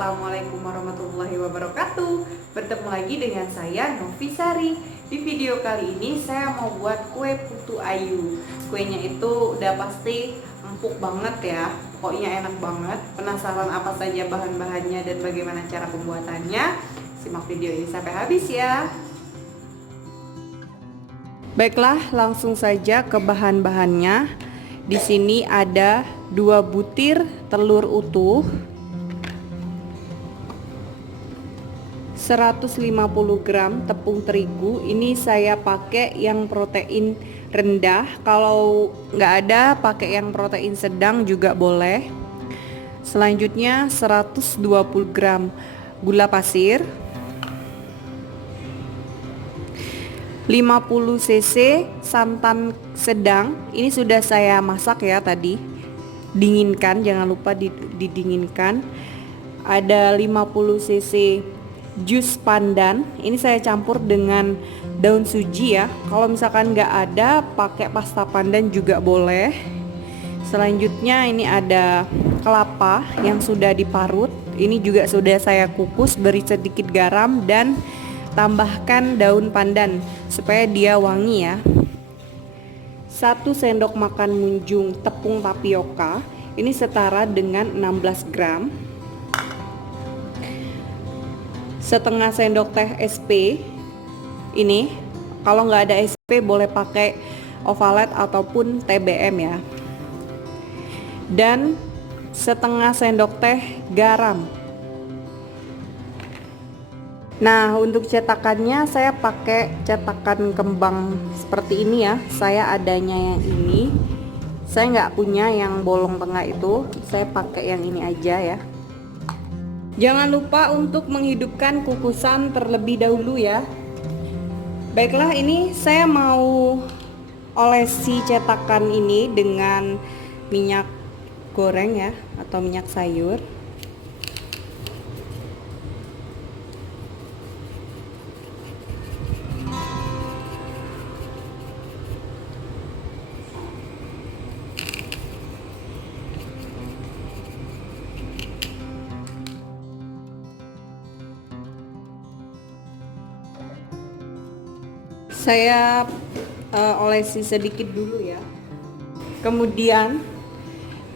Assalamualaikum warahmatullahi wabarakatuh. Bertemu lagi dengan saya Novi Sari. Di video kali ini saya mau buat kue putu ayu. Kuenya itu udah pasti empuk banget ya. Pokoknya enak banget. Penasaran apa saja bahan-bahannya dan bagaimana cara pembuatannya? Simak video ini sampai habis ya. Baiklah, langsung saja ke bahan-bahannya. Di sini ada 2 butir telur utuh, 150 gram tepung terigu. Ini saya pakai yang protein rendah. Kalau nggak ada, pakai yang protein sedang juga boleh. Selanjutnya 120 gram gula pasir, 50 cc santan sedang. Ini sudah saya masak ya tadi. Dinginkan, jangan lupa didinginkan. Ada 50 cc jus pandan. Ini saya campur dengan daun suji ya. Kalau misalkan nggak ada, pakai pasta pandan juga boleh. Selanjutnya ini ada kelapa yang sudah diparut. Ini juga sudah saya kukus, beri sedikit garam dan tambahkan daun pandan supaya dia wangi ya. 1 sendok makan munjung tepung tapioka. Ini setara dengan 16 gram. Setengah sendok teh SP. Ini kalau nggak ada SP boleh pakai Ovalet ataupun TBM ya. Dan setengah sendok teh garam. Nah, untuk cetakannya saya pakai cetakan kembang seperti ini ya. Saya adanya yang ini. Saya nggak punya yang bolong tengah itu. Saya pakai yang ini aja ya. Jangan lupa untuk menghidupkan kukusan terlebih dahulu ya. Baiklah, ini saya mau olesi cetakan ini dengan minyak goreng ya, atau minyak sayur. Saya olesi sedikit dulu ya. Kemudian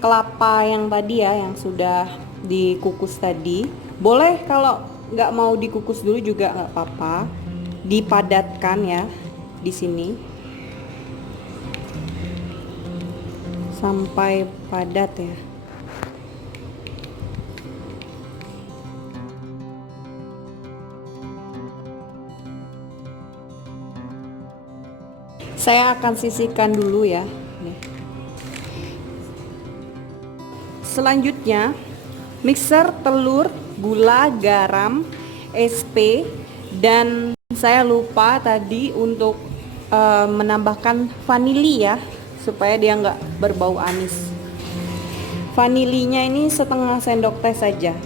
kelapa yang tadi ya, yang sudah dikukus tadi, boleh kalau nggak mau dikukus dulu juga nggak apa-apa. Dipadatkan ya di sini sampai padat ya. Saya akan sisihkan dulu ya. Nih. Selanjutnya mixer telur, gula, garam, SP, dan saya lupa tadi untuk menambahkan vanili ya, supaya dia nggak berbau amis. Vanilinya ini setengah sendok teh saja.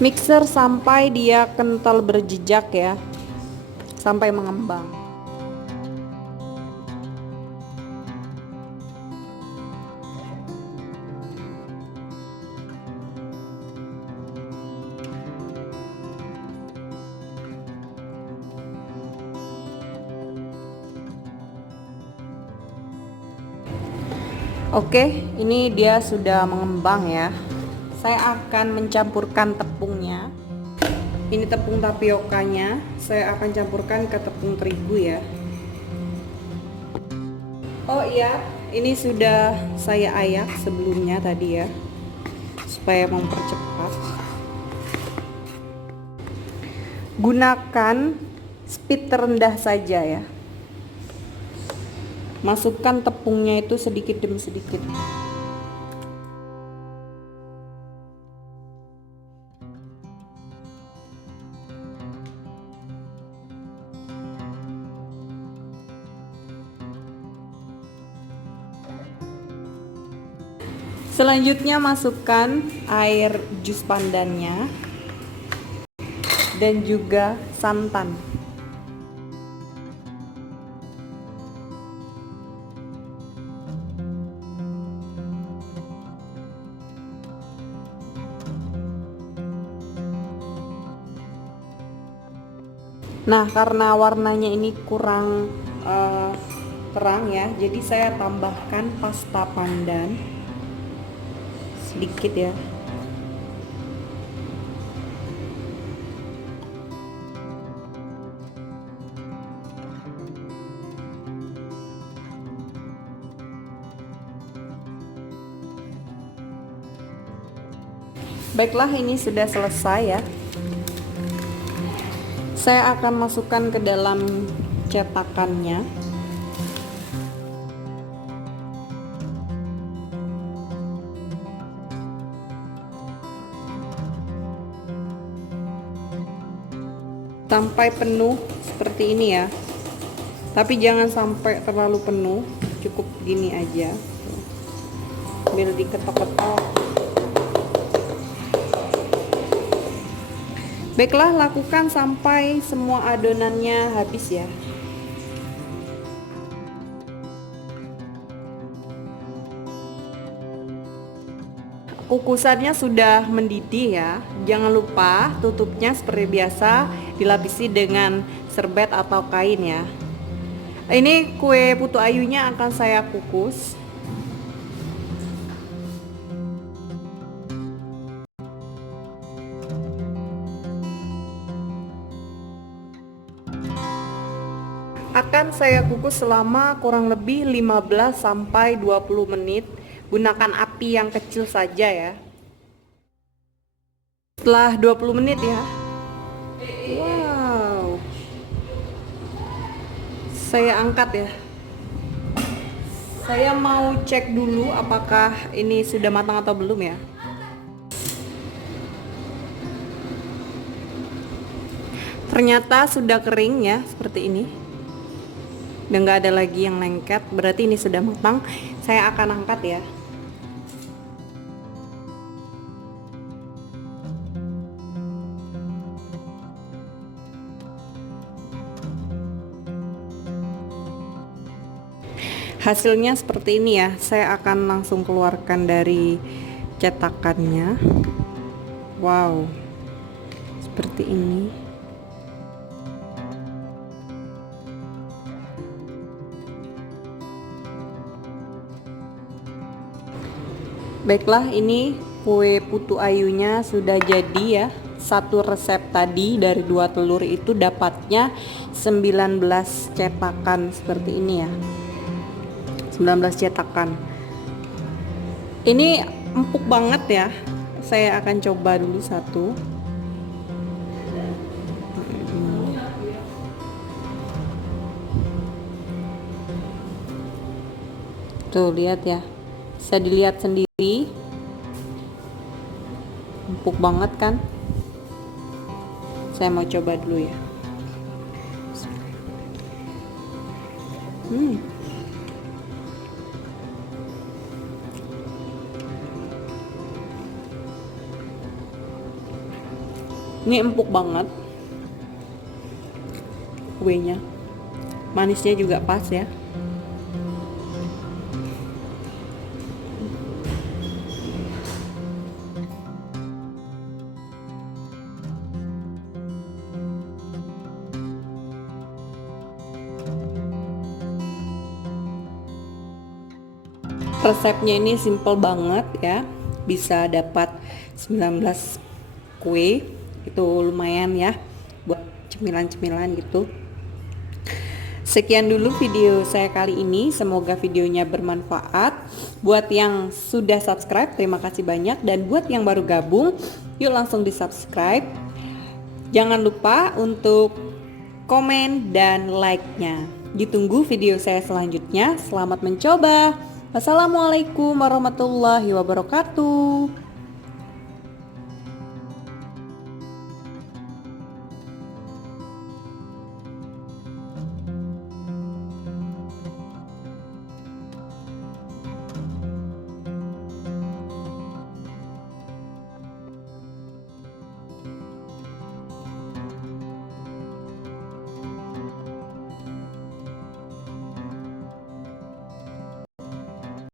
Mixer sampai dia kental berjejak ya, sampai mengembang. Oke, ini dia sudah mengembang ya. Saya akan mencampurkan tepungnya. Ini tepung tapiokanya, saya akan campurkan ke tepung terigu ya. Oh iya, ini sudah saya ayak sebelumnya tadi ya, supaya mempercepat. Gunakan speed terendah saja ya. Masukkan tepungnya itu sedikit demi sedikit. Selanjutnya masukkan air jus pandannya dan juga santan. Nah, karena warnanya ini kurang terang ya, jadi saya tambahkan pasta pandan sedikit ya. Baiklah, ini sudah selesai ya. Saya akan masukkan ke dalam cetakannya. Sampai penuh seperti ini ya. Tapi jangan sampai terlalu penuh, cukup gini aja. Biar diketok-ketok. Baiklah, lakukan sampai semua adonannya habis ya. Kukusannya sudah mendidih ya. Jangan lupa tutupnya seperti biasa, dilapisi dengan serbet atau kain ya. Ini kue putu ayunya akan saya kukus. Akan saya kukus selama kurang lebih 15 sampai 20 menit. Gunakan api yang kecil saja ya. Setelah 20 menit ya. Wow. Saya angkat ya. Saya mau cek dulu apakah ini sudah matang atau belum ya. Ternyata sudah kering ya, seperti ini. Udah nggak ada lagi yang lengket, berarti ini sudah matang. Saya akan angkat ya. Hasilnya seperti ini ya. Saya akan langsung keluarkan dari cetakannya. Wow, seperti ini. Baiklah, ini kue putu ayunya sudah jadi ya. Satu resep tadi dari 2 telur itu dapatnya 19 cetakan seperti ini ya. 19 cetakan. Ini empuk banget ya. Saya akan coba dulu satu. Tuh, lihat ya. Bisa dilihat sendiri. Empuk banget kan? Saya mau coba dulu ya. Ini empuk banget kuenya, manisnya juga pas ya. Resepnya ini simple banget ya, bisa dapat 19 kue, itu lumayan ya buat cemilan-cemilan gitu. Sekian dulu video saya kali ini, semoga videonya bermanfaat. Buat yang sudah subscribe, terima kasih banyak, dan buat yang baru gabung, yuk langsung di subscribe. Jangan lupa untuk komen dan like-nya. Ditunggu video saya selanjutnya. Selamat mencoba. Wassalamualaikum warahmatullahi wabarakatuh.